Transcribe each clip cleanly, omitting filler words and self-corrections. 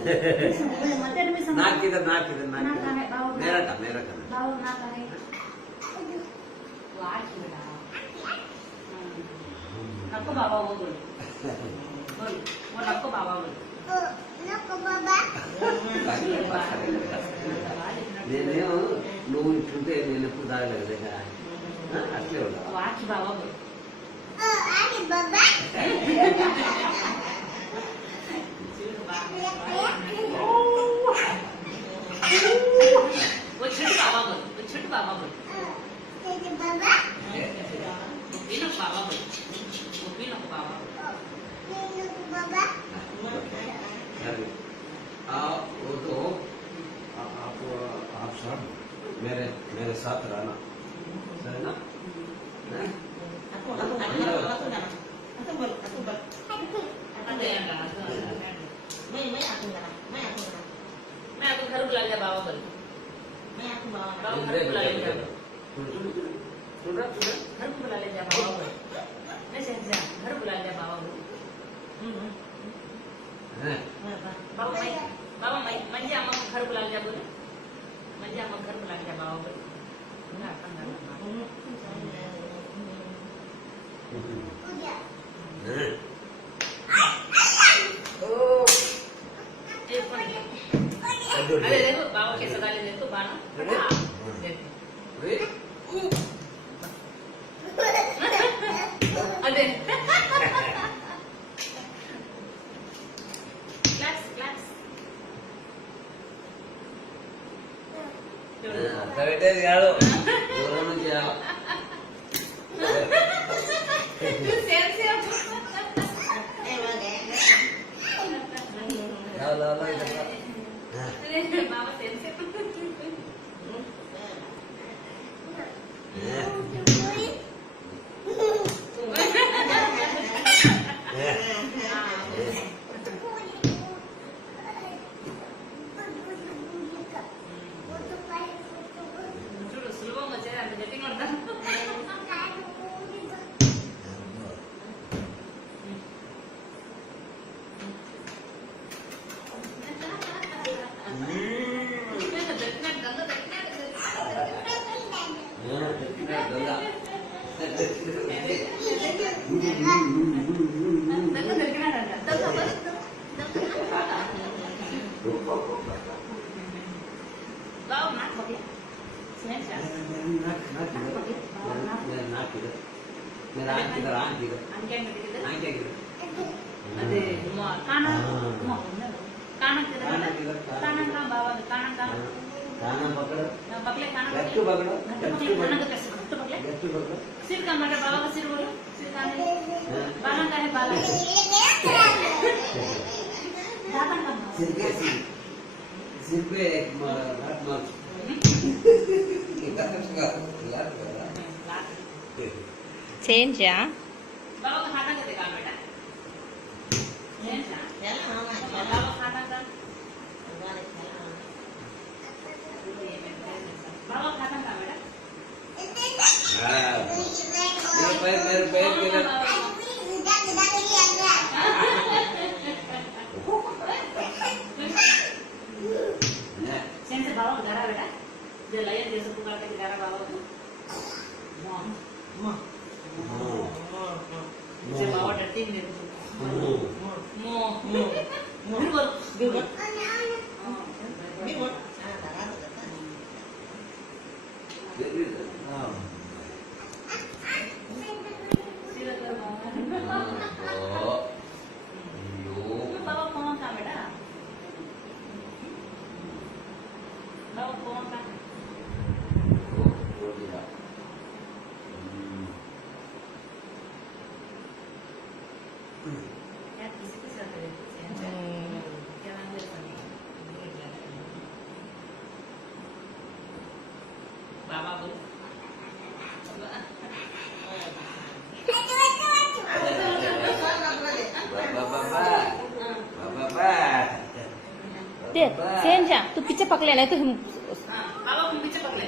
नाक किधर मेरा का नको बाबा वो बोल वो नको बाबा बोल నేను నువ్వు ఇట్లుంటే నేను ఎప్పుడు తాగలేదు అట్లే ఉంటా వాకి బాబా बोल वो छोटू बाबा बोल पीनो बाबा बोल वो पीनो बाबा वो तो आप सब मेरे साथ रहना सही ना मैं आपको घर बुला लिया बाबा बोल बाबा घर बुला ले जा घर बुला ले जा बाबा बोल नहीं समझ जा घर बुला ले बाबा बोल बाबा मंजे अम्मा घर बुला ले जा बोले मंजे अम्मा घर बुला ले जा बाबा बोल अरे देखो बाबा कैसा डाले देखो बाना अरे क्लास करेक्ट यार दూరం నుంచి बाबा सेम చూడు సులభంగా వచ్చేది అంత గట్టిగా ఉంటా सिर का मतलब बाबा का सिर बोलो सिर का बाला का है बाला सिर पे एक हाथ मार चेंज या बाबा का खाना का देखा बेटा बाबा खाना का बाबा खाना का बेटा मेरे पैर के सेंसे बाबा का घरा बेटा जो लाइन जैसे पुकारते के घरा बाबा को से बाबा डरते नहीं मो बिल्कुल बिल्कुल बाबा कौन था बेटा बाबा कौन था यार किसी के साथ क्या नाम है बाबा बोल देख सेम जा तू पीछे पकड़े नहीं तो हम बाबा तुम पीछे पकड़े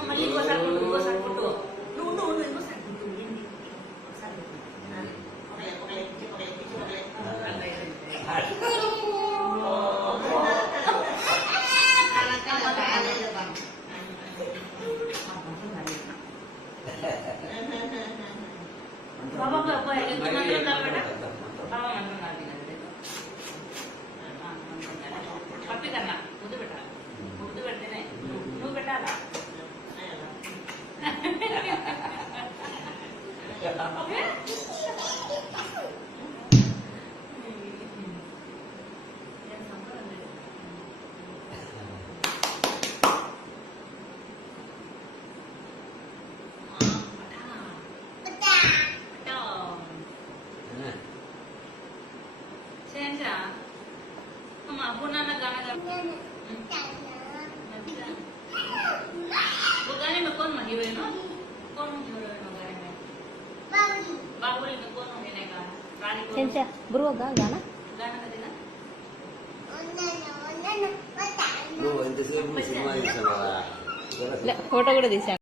मम्मी को साथ फोटो नो इनको साथ फोटो ये नहीं साथ पकड़े पीछे पकड़े बाबूला नको नाही का राणी सेंच्या बरोबर गा गाणं गाणं कधी ना నువ్వు ఎంతసేపు సినిమా చూసావా ఫోటో కూడా తీసాను